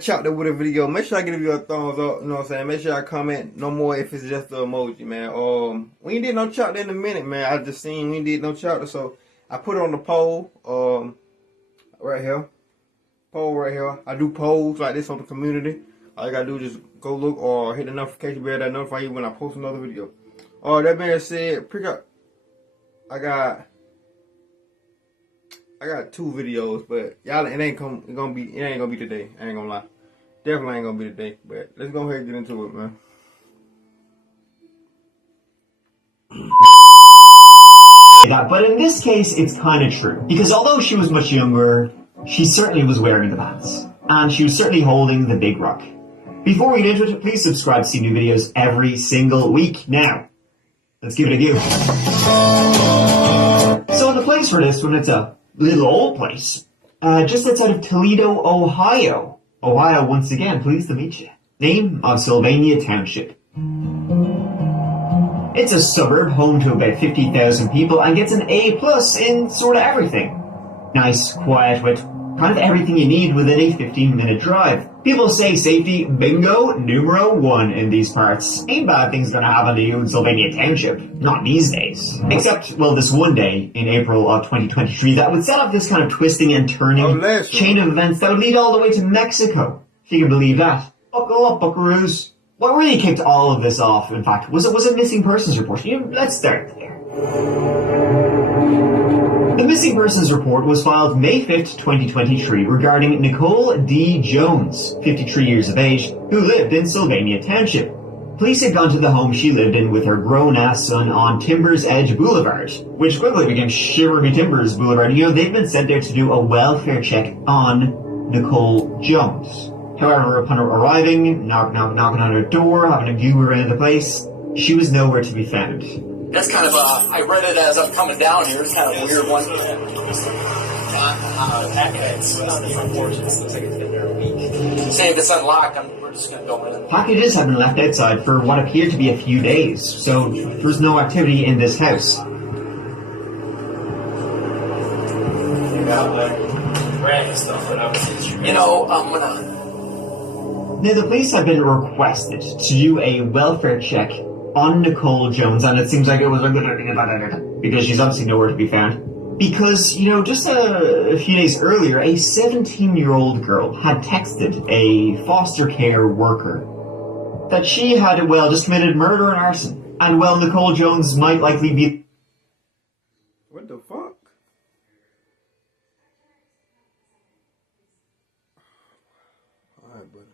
Chopped it with a video. Make sure I give you a thumbs up. You know what I'm saying? Make sure I comment no more if it's just the emoji, man. We ain't did no chopper in a minute, man. I just seen we did no chopper, so I put it on the poll. Right here. Poll right here. I do polls like this on the community. All you gotta do is just go look or hit the notification bell that notify you when I post another video. That being said, pick up. I got 2 videos, but y'all, it ain't gonna be today. I ain't gonna lie. Definitely ain't gonna be today. But let's go ahead and get into it, man. But in this case, it's kind of true. Because although she was much younger, she certainly was wearing the pants. And she was certainly holding the big rock. Before we get into it, please subscribe to see new videos every single week. Now, let's give it a go. So the place for this one, it's a little old place. Just outside of Toledo, Ohio. Ohio, once again, pleased to meet you. Name of Sylvania Township. It's a suburb home to about 50,000 people and gets an A+ in sort of everything. Nice, quiet, with kind of everything you need within a 15-minute drive. People say safety, bingo, numero 1 in these parts. Ain't bad things gonna happen to you in Sylvania Township. Not these days. Except, well, this one day in April of 2023 that would set up this kind of twisting and turning chain of events that would lead all the way to Mexico. If you can believe that. Buckle up, buckaroos. What really kicked all of this off, in fact, was a missing persons report. Let's start there. The missing persons report was filed May 5th, 2023 regarding Nicole D. Jones, 53 years of age, who lived in Sylvania Township. Police had gone to the home she lived in with her grown-ass son on Timbers Edge Boulevard, which quickly became Shiver-Me Timbers Boulevard. They'd been sent there to do a welfare check on Nicole Jones. However, upon arriving, knocking on her door, having a view around the place, she was nowhere to be found. That's kind of I read it as I'm coming down here. It's kind of a weird one. Say if it's unlocked, we're just going to go in. Packages have been left outside for what appeared to be a few days, so there's no activity in this house. I'm gonna... Now, the police have been requested to do a welfare check on Nicole Jones, and it seems like it was a good idea because she's obviously nowhere to be found. Because, just a few days earlier, a 17-year-old girl had texted a foster care worker that she had, just committed murder and arson. And, Nicole Jones might likely be... What the fuck? Alright, buddy.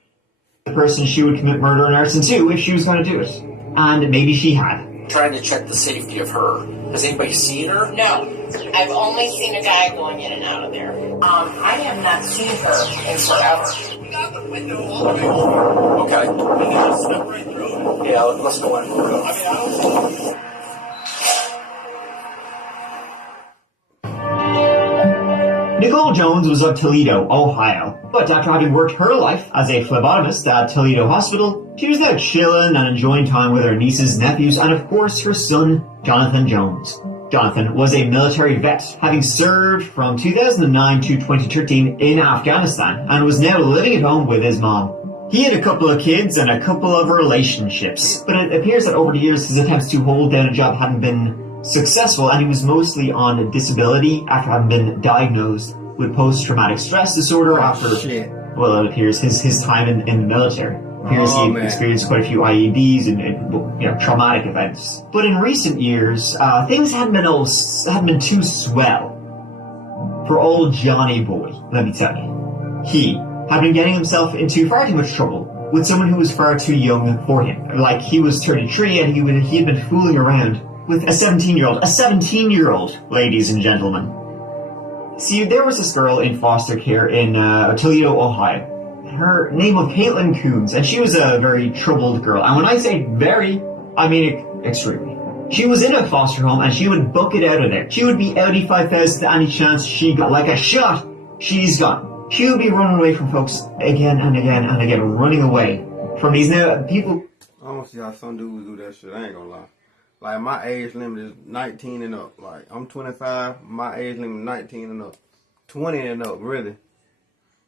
The person she would commit murder and arson to if she was going to do it. And maybe she had. Trying to check the safety of her. Has anybody seen her? No. I've only seen a guy going in and out of there. I have not seen her in forever. We got the window all the way over. Okay. And there's a step right through it. Yeah, let's go in. I don't Nicole Jones was of Toledo, Ohio, but after having worked her life as a phlebotomist at Toledo Hospital, she was now chilling and enjoying time with her nieces, nephews, and of course her son, Jonathan Jones. Jonathan was a military vet, having served from 2009 to 2013 in Afghanistan, and was now living at home with his mom. He had a couple of kids and a couple of relationships, but it appears that over the years his attempts to hold down a job hadn't been successful, and he was mostly on disability after having been diagnosed with post-traumatic stress disorder after, it appears his time in the military. He experienced quite a few IEDs and traumatic events. But in recent years, things hadn't been too swell for old Johnny Boy, let me tell you. He had been getting himself into far too much trouble with someone who was far too young for him. Like, he was 33 and he had been fooling around with a 17-year-old, ladies and gentlemen. See, there was this girl in foster care in Toledo, Ohio. Her name was Caitlin Coons, and she was a very troubled girl. And when I say very, I mean extremely. She was in a foster home, and she would book it out of there. She would be outie 5,000 to any chance she got. Like a shot, she's gone. She would be running away from folks again and again and again, running away from these people. I don't see how some dudes do that shit, I ain't gonna lie. Like, my age limit is 19 and up. Like, I'm 25, my age limit is 19 and up. 20 and up, really.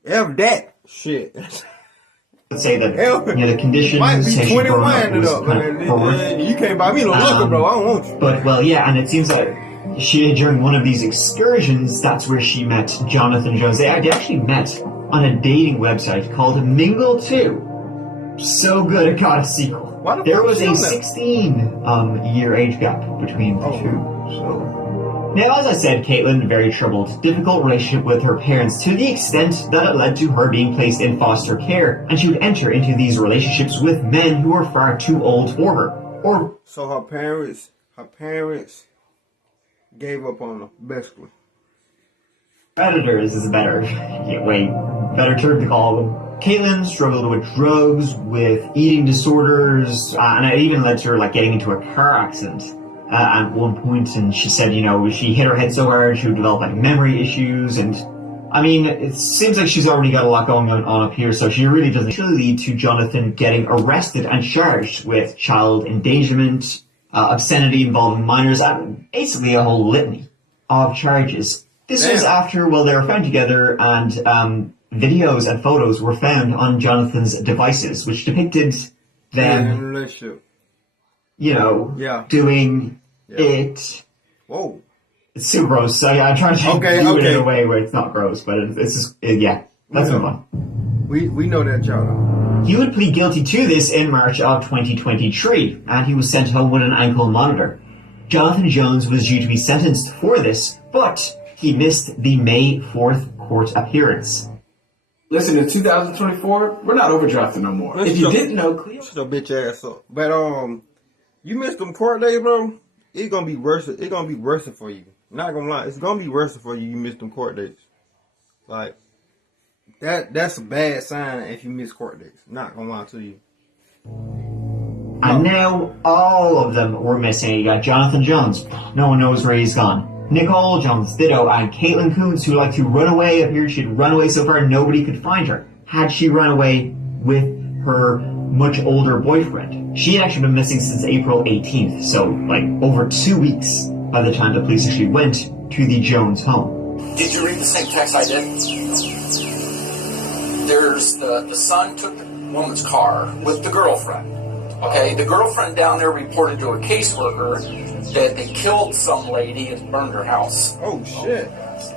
F that shit. Let's say that Hell, the conditions might be say she's 20 growing up winding was up, kind man. of horrific. You can't buy me no liquor, bro. I don't want you. But, well, yeah, and it seems like during one of these excursions, that's where she met Jonathan Jones. They actually met on a dating website called Mingle2. So good it got a sequel. Why the There fuck was she a on that? 16-year age gap between the two. So. Now, as I said, Caitlin, very troubled, difficult relationship with her parents to the extent that it led to her being placed in foster care, and she would enter into these relationships with men who were far too old for her. So her parents gave up on her, basically. Predators is a better term to call them. Caitlin struggled with drugs, with eating disorders, and it even led to her getting into a car accident at one point. And she said, she hit her head so hard she would develop memory issues. And I mean, it seems like she's already got a lot going on up here, so she really doesn't. It lead to Jonathan getting arrested and charged with child endangerment, obscenity involving minors, and basically a whole litany of charges. This was after, they were found together, and videos and photos were found on Jonathan's devices, which depicted them, doing it. Whoa. It's too gross, so I'm trying to do it in a way where it's not gross, but it's just, let's move on. We know that, y'all. He would plead guilty to this in March of 2023, and he was sent home with an ankle monitor. Jonathan Jones was due to be sentenced for this, but he missed the May 4th court appearance. Listen, in 2024, we're not overdrafting no more. If you didn't know, Cleo... Shut your bitch ass up. But, you missed them court days, bro. It's gonna be worse. It's gonna be worse for you. Not gonna lie. It's gonna be worse for you. You missed them court dates. That's a bad sign if you miss court dates. Not gonna lie to you. And now all of them were missing. You got Jonathan Jones. No one knows where he's gone. Nicole Jones, ditto, and Caitlin Coons, who liked to run away, appeared she'd run away so far nobody could find her. Had she run away with her much older boyfriend? She had actually been missing since April 18th, so over 2 weeks by the time the police actually went to the Jones home. Did you read the same text I did? There's the son took the woman's car with the girlfriend. Okay, the girlfriend down there reported to a caseworker that they killed some lady and burned her house. Oh, shit.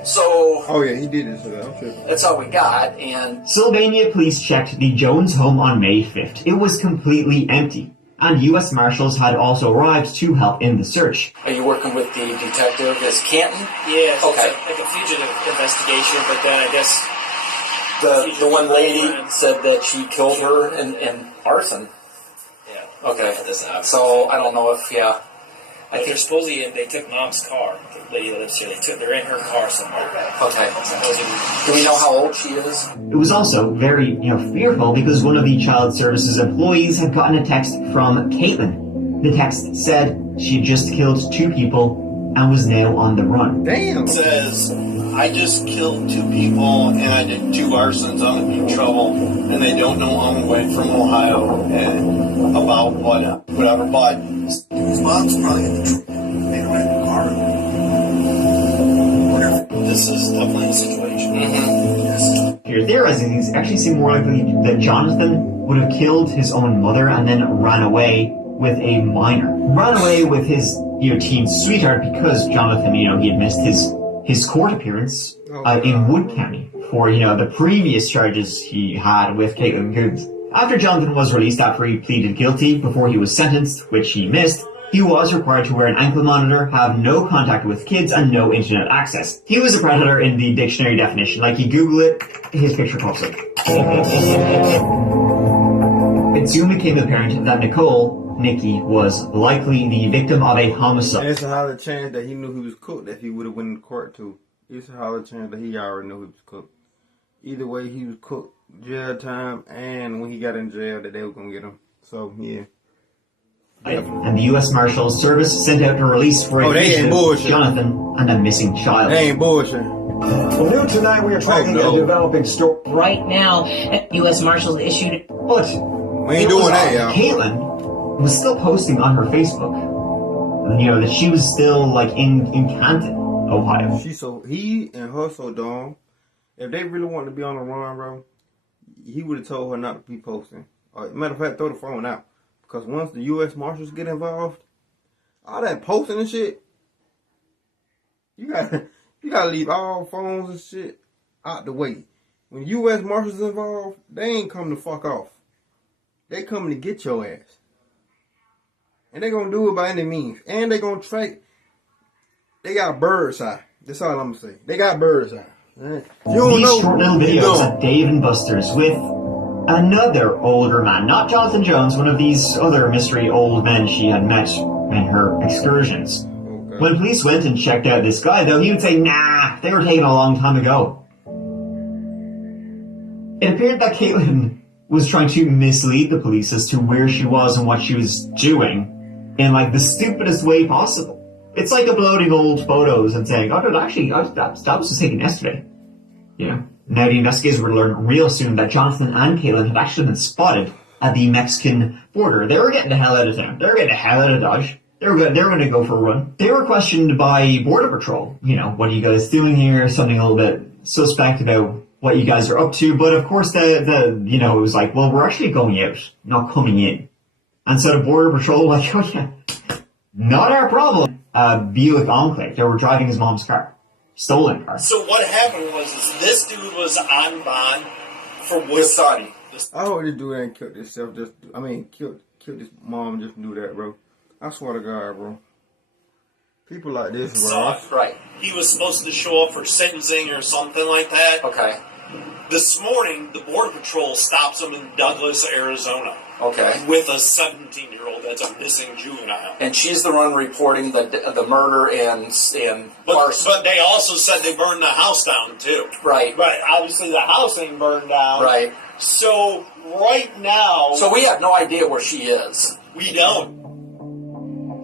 So... Oh, yeah, he did this to that. Okay. That's all we got, and... Sylvania police checked the Jones home on May 5th. It was completely empty, and U.S. Marshals had also arrived to help in the search. Are you working with the detective? Is Canton? Yeah, okay. It's a fugitive investigation, but then I guess... The one lady said that she killed her in arson. Yeah. Okay. So, I don't know if, I think supposedly they took Mom's car. The lady that lives here, they're in her car somewhere. Okay. Do we know how old she is? It was also very, fearful because one of the child services employees had gotten a text from Caitlin. The text said she had just killed 2 people and was now on the run. Damn. It says, I just killed 2 people and I did 2 arsons. I'm in trouble, and they don't know I'm away from Ohio and about whatever. But his mom's probably in the made her in the car. This is definitely the situation. Yes. You're theorizing these actually seem more likely that Jonathan would have killed his own mother and then ran away with a minor. Ran away with his teen sweetheart because Jonathan, he had missed his court appearance in Wood County for, the previous charges he had with Caitlin Coons. After Jonathan was released after he pleaded guilty before he was sentenced, which he missed, he was required to wear an ankle monitor, have no contact with kids, and no internet access. He was a predator in the dictionary definition. You Google it, his picture pops up. It soon became apparent that Nikki, was likely the victim of a homicide. It's a higher chance that he knew he was cooked that he would have went to court too. It's a higher chance that he already knew he was cooked. Either way, he was cooked jail time, and when he got in jail, that they were gonna get him. So yeah. And the U.S. Marshals Service sent out a release for a Jonathan and a missing child. They ain't bullshit. Well, new tonight, we are tracking a developing story. Right now, U.S. Marshals issued... But we ain't doing that, y'all. Caitlin was still posting on her Facebook, that she was still, in Canton, Ohio. He and her so dumb. If they really want to be on the run, bro, he would have told her not to be posting. Matter of fact, throw the phone out. Because once the U.S. Marshals get involved, all that posting and shit, you gotta leave all phones and shit out the way. When U.S. Marshals involved, they ain't coming to fuck off. They coming to get your ass. And they gonna do it by any means. And they gonna track. They got bird's eye. That's all I'm gonna say. They got bird's eye. You don't These know. short little videos of Dave and Buster's with another older man, not Jonathan Jones, one of these other mystery old men she had met in her excursions. Okay. When police went and checked out this guy, though, he would say, nah, they were taken a long time ago. It appeared that Caitlin was trying to mislead the police as to where she was and what she was doing in, like, the stupidest way possible. It's like uploading old photos and saying, oh, no, actually, that was just taken yesterday. You know? Now the investigators would learn real soon that Jonathan and Caitlin had actually been spotted at the Mexican border. They were getting the hell out of town. They were getting the hell out of Dodge. They were going to go for a run. They were questioned by Border Patrol. You know, what are you guys doing here? Something a little bit suspect about what you guys are up to. But of course, it was like, well, we're actually going out, not coming in. And so the Border Patrol were like, oh yeah, not our problem. Buick Enclave. They were driving his mom's car. Stolen car. So what happened was this dude was on bond for Woodstock. I hope this dude ain't killed himself. Killed his mom just to do that, bro. I swear to God, bro. People like this, bro. Right. He was supposed to show up for sentencing or something like that. Okay. This morning, the Border Patrol stops him in Douglas, Arizona. Okay. With a 17-year-old that's a missing juvenile. And she's the one reporting the murder and arson. But they also said they burned the house down, too. Right. Right. Obviously, the house ain't burned down. Right. So, right now... So we have no idea where she is. We don't.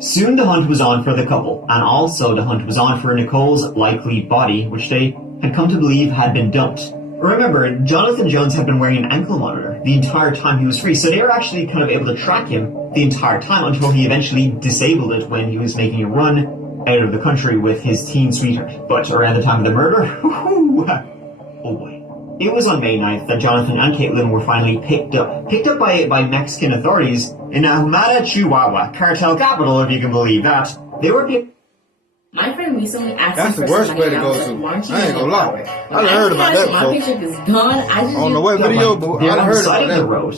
Soon the hunt was on for the couple, and also the hunt was on for Nicole's likely body, which they had come to believe had been dumped. Remember, Jonathan Jones had been wearing an ankle monitor the entire time he was free, so they were actually kind of able to track him the entire time until he eventually disabled it when he was making a run out of the country with his teen sweetheart. But around the time of the murder, oh boy. It was on May 9th that Jonathan and Caitlin were finally picked up by Mexican authorities in Ahumada, Chihuahua, cartel capital, if you can believe that. They were picked. My friend recently asked That's me the for worst some way to money, go and I was to. like, why don't you I ain't use gonna my lie. power? I done heard about that My before. paycheck is gone. I just On the way video, but They're I on heard the about side of the that. road,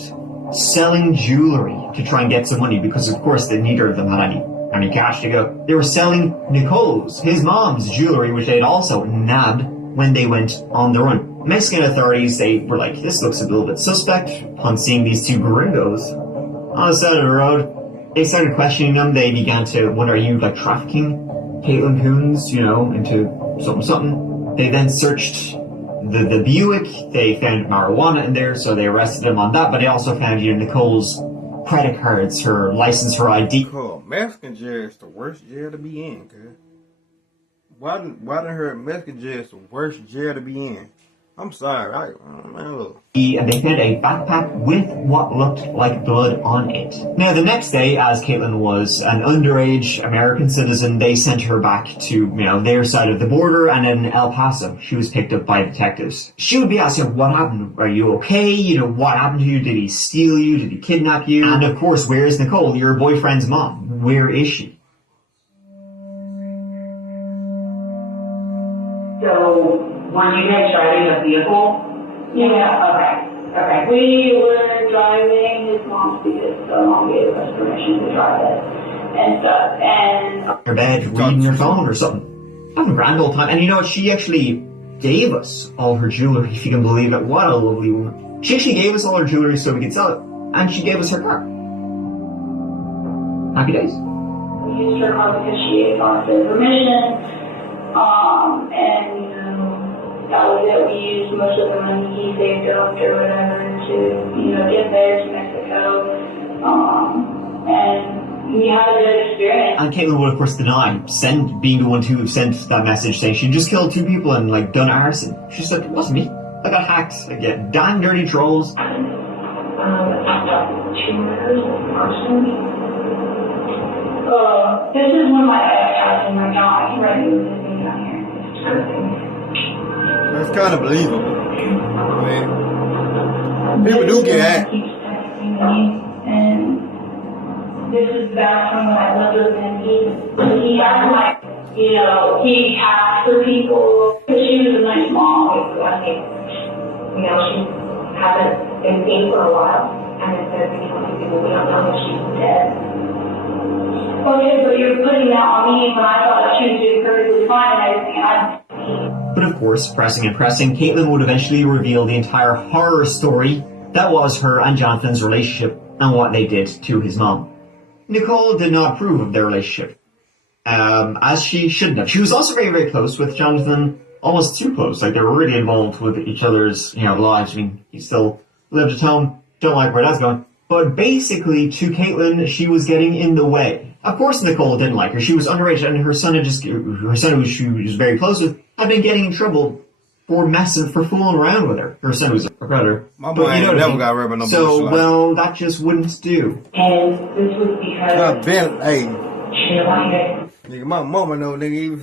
selling jewelry to try and get some money because, of course, neither of them had any cash to go. They were selling Nicole's, his mom's jewelry, which they'd also nabbed when they went on the run. Mexican authorities, they were like, this looks a little bit suspect upon seeing these two gringos on the side of the road. They started questioning them. They began to wonder, are you like trafficking Caitlin Coons, into something? They then searched the Buick. They found marijuana in there, so they arrested him on that, but they also found, Nicole's credit cards, her license, her ID. Cool. Mexican jail is the worst jail to be in, cuz. Why didn't her Mexican jail is the worst jail to be in? I'm sorry, man, look. And they found a backpack with what looked like blood on it. Now, the next day, as Caitlin was an underage American citizen, they sent her back to, their side of the border, and in El Paso, she was picked up by detectives. She would be asked, what happened? Are you okay? What happened to you? Did he steal you? Did he kidnap you? And of course, where is Nicole, your boyfriend's mom? Where is she? So, were you guys driving a vehicle? Yeah. Okay. We were driving his mom's because the mom gave us permission to drive it and stuff. And her bed, reading her phone or something. Having a grand old time. And you know what? She actually gave us all her jewelry, if you can believe it. What a lovely woman. She actually gave us all her jewelry so we could sell it. And she gave us her car. Happy days. We used her car because she gave us permission. And that was it. We used most of the money he saved up or whatever to, get there to Mexico. And we had a good experience. And Caitlin would, of course, deny being the one who sent that message saying she just killed two people and, done arson. She said, it wasn't me. I got hacked. I get damn dirty trolls. Two murders of arson. This is one of my ex-cousins right now. I can write you with me down here. That's kind of believable. I mean, People do get hacked. Keeps texting me, and this is back from when I lived with him. He had like, you know, he asked for people. She was a nice mom. I think, you know, she hasn't been seen for a while. And it says, you know, people, we don't know if she's dead. Okay, but you're putting that on me when I thought that she was doing perfectly fine and everything. But of course, pressing and pressing, Caitlin would eventually reveal the entire horror story that was her and Jonathan's relationship and what they did to his mom. Nicole did not approve of their relationship, as she shouldn't have. She was also very, very close with Jonathan, almost too close. Like, they were really involved with each other's, you know, lives. I mean, he still lived at home. Don't like where that's going. But basically, to Caitlin, she was getting in the way. Of course, Nicole didn't like her. She was underage, and her son, who she was very close with, had been getting in trouble for fooling around with her. Her son was a predator. My boy ain't never got rid of no So, bullshit. well, that just wouldn't do. And this was because Hey, she didn't like it. nigga, my mama know, nigga, even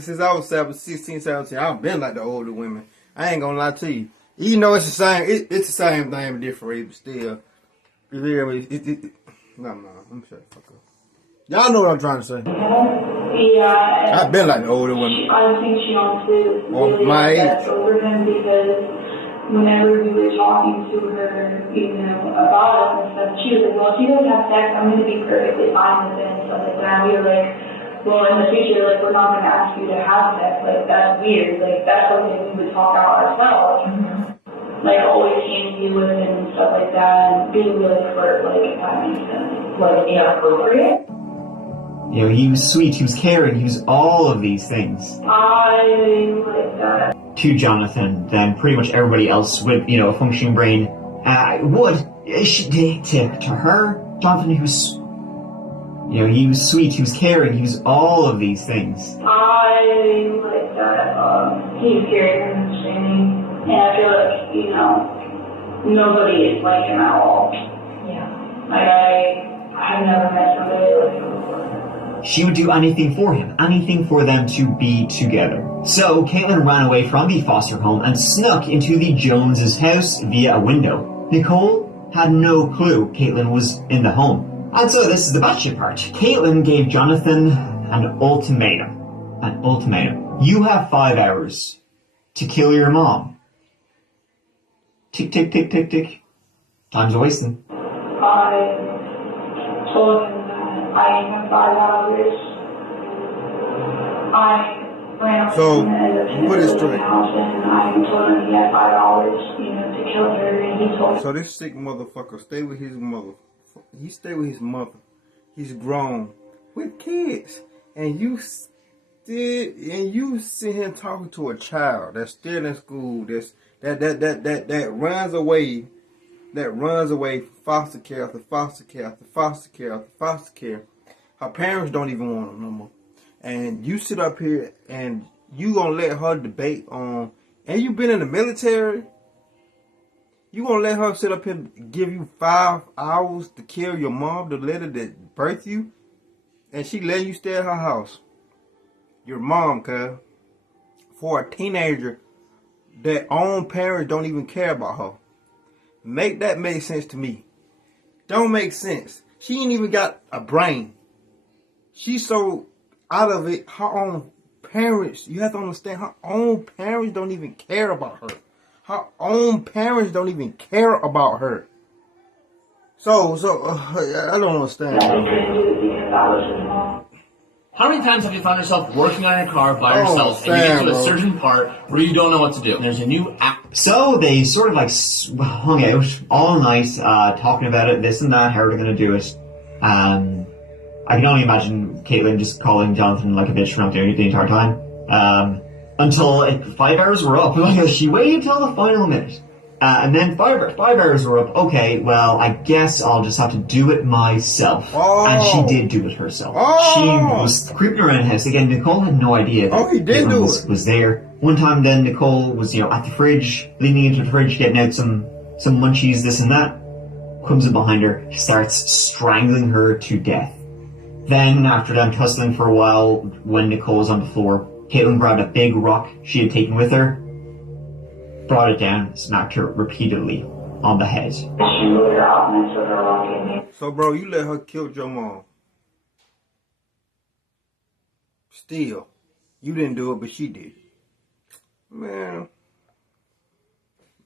since I was 16, 17, I've been like the older women. I ain't gonna lie to you. You know, it's the same, it's the same thing, but different, but still. You hear me? No, I'm shut the fuck up. Y'all know what I'm trying to say. Yeah. I've been like the older women. I think she honestly Well, really my upset over him because whenever we were talking to her, you know, about us and stuff, she was like, well, if you guys have sex, I'm going to be perfectly fine with it and stuff like that. We were like, well, in the future, like, we're not going to ask you to have sex. Like, that's weird. Like, that's something we would talk out ourselves. Like, always came to you with it and stuff like that, and didn't really flirt, like, if that makes sense. Like, inappropriate. You know, he was sweet, he was caring, he was all of these things. I like that. To Jonathan, then pretty much everybody else with, you know, a functioning brain would. To her, Jonathan, he was, you know, he was sweet, he was caring, he was all of these things. I like that. He's caring and understanding. And I feel like, you know, nobody is like him at all. Yeah. Like, I've never met somebody like him before. She would do anything for him, anything for them to be together. So, Caitlin ran away from the foster home and snuck into the Joneses' house via a window. Nicole had no clue Caitlin was in the home. And so this is the batshit part. Caitlin gave Jonathan an ultimatum. An ultimatum. You have 5 hours to kill your mom. Tick, tick, tick, tick, tick. Time's a wasting. I told him that I have 5 hours. I ran up So, to him and put it straight. house, and I told him he had 5 hours, you know, to kill her, and he told me. So this sick motherfucker stay with his mother. He stay with his mother. He's grown with kids, and you sit here talking to a child that's still in school. That runs away. That runs away from foster care after foster care after foster care after foster care. Her parents don't even want her no more. And you sit up here and you gonna let her debate on, and you been in the military, you gonna let her sit up here and give you 5 hours to kill your mom, the lady that birthed you, and she let you stay at her house. Your mom, cuz, for a teenager that own parents don't even care about her. Make that make sense to me. Don't make sense. She ain't even got a brain. She's so out of it. Her own parents, you have to understand, her own parents don't even care about her. Her own parents don't even care about her. So I don't understand. I couldn't do it because I was his mom. How many times have you found yourself working on your car by yourself and you get to a certain part where you don't know what to do? There's a new app. So they sort of like hung out all night, talking about it, this and that, how they're going to do it. I can only imagine Caitlin just calling Jonathan like a bitch for not doing it the entire time. Until 5 hours were up. Like, she waited until the final minute. And then 5 hours were up. Okay, well, I guess I'll just have to do it myself. Oh. And she did do it herself. Oh. She was creeping around the house. Again, Nicole had no idea that he did do Caitlin it. was there. One time then Nicole was, at the fridge, leaning into the fridge, getting out some munchies, this and that. Comes in behind her, starts strangling her to death. Then, after them tussling for a while, when Nicole was on the floor, Caitlin grabbed a big rock she had taken with her, brought it down, smacked her repeatedly. on the head. She moved her out and I took her walk in here. So, bro, you let her kill your mom. Still, you didn't do it, but she did. Man,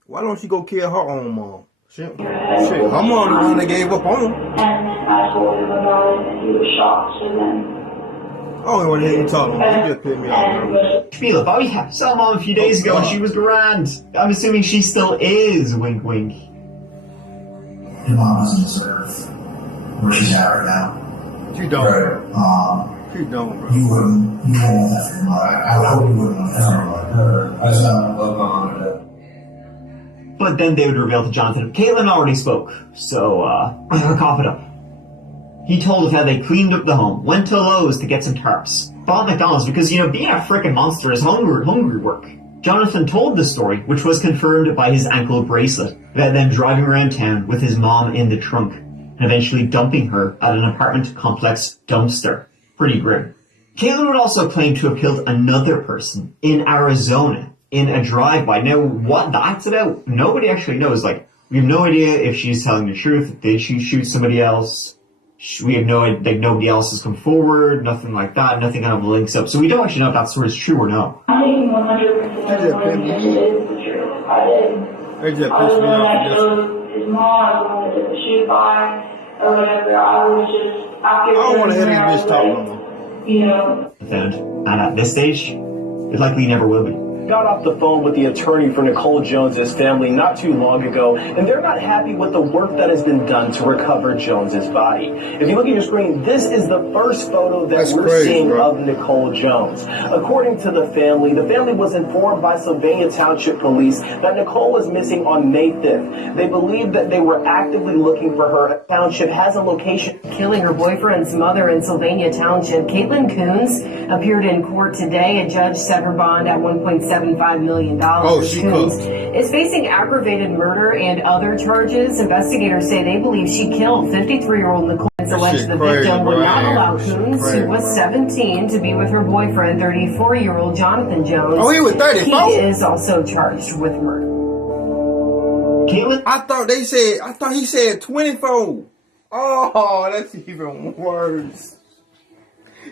why don't she go kill her own mom? Shit, her mom the one that gave up on him. And then I told him about it and he was shocked. So then I don't want to hear you talking. You just pissed me off, bro. Philip, oh yeah, saw mom a few days ago and she was grand. I'm assuming she still is, wink wink. Your mom doesn't deserve where she's at right now. She don't. Right. She don't, bro. You wouldn't want that for your mother. I hope you wouldn't want that for her. I just have love on her. But then they would reveal to Jonathan, Caitlin already spoke, so cough it up. He told of how they cleaned up the home, went to Lowe's to get some tarps, bought McDonald's because, being a frickin' monster is hungry work. Jonathan told the story, which was confirmed by his ankle bracelet, about them driving around town with his mom in the trunk, and eventually dumping her at an apartment complex dumpster. Pretty grim. Caitlin would also claim to have killed another person in Arizona in a drive-by. Now, what that's about, nobody actually knows. We have no idea if she's telling the truth. Did she shoot somebody else? We have no idea. Nobody else has come forward. Nothing like that. Nothing kind of links up. So we don't actually know if that story is true or no. I'm taking 100% it is the truth. I did. They just pissed me off. Showed his mom, I was the one that did the shoot by or whatever. I was just after. I don't want to hear this bitch talk no more. And at this stage, it likely never will be. Got off the phone with the attorney for Nicole Jones's family not too long ago, and they're not happy with the work that has been done to recover Jones's body. If you look at your screen, this is the first photo that we're seeing of Nicole Jones. According to the family was informed by Sylvania Township Police that Nicole was missing on May 5th. They believe that they were actively looking for her. The township has a location. Killing her boyfriend's mother in Sylvania Township, Caitlin Coons appeared in court today. A judge set her bond at $1.75 million. Coons is facing aggravated murder and other charges. Investigators say they believe she killed 53-year-old Nicole. It's alleged the victim would not allow Coons, who was 17, to be with her boyfriend, 34-year-old Jonathan Jones. Oh, he was 34? He is also charged with murder. Caitlin? I thought he said 24. Oh, that's even worse.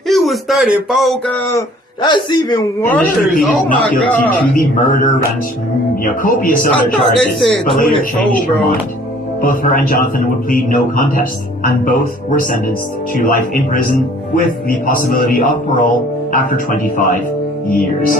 He was 34, girl. That's even worse. Oh my God. To the murder and copious other charges, but later changed her mind. Both her and Jonathan would plead no contest, and both were sentenced to life in prison with the possibility of parole after 25 years.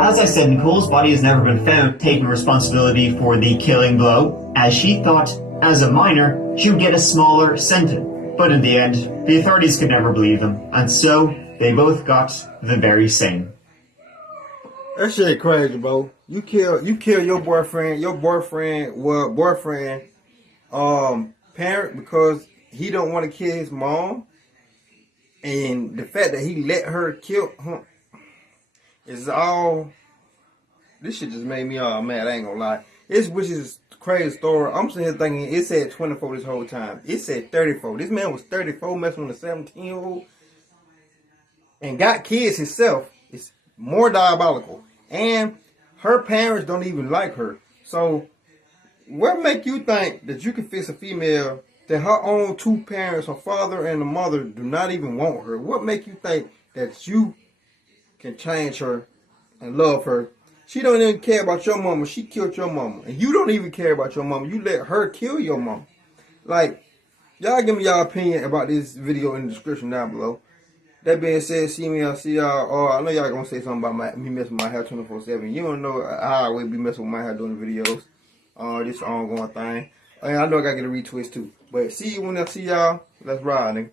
As I said, Nicole's body has never been found, taking responsibility for the killing blow, as she thought, as a minor, she would get a smaller sentence. But in the end, the authorities could never believe them, and so they both got the very same. That shit crazy, bro. You kill your boyfriend, parent because he don't want to kill his mom, and the fact that he let her kill him is all. This shit just made me all mad. I ain't gonna lie. Which is a crazy story. I'm sitting here thinking it said 24 this whole time. It said 34. This man was 34 messing with a 17-year-old and got kids himself. It's more diabolical. And her parents don't even like her. So what make you think that you can fix a female that her own two parents, her father and the mother, do not even want her? What make you think that you can change her and love her? She don't even care about your mama. She killed your mama. And you don't even care about your mama. You let her kill your mama. Like, y'all give me y'all opinion about this video in the description down below. That being said, see y'all. Oh, I know y'all gonna say something about me messing with my hair 24/7. You don't know how I would be messing with my hair doing the videos. This ongoing thing. And I know I gotta get a retwist too. But see you when I see y'all. Let's ride, nigga.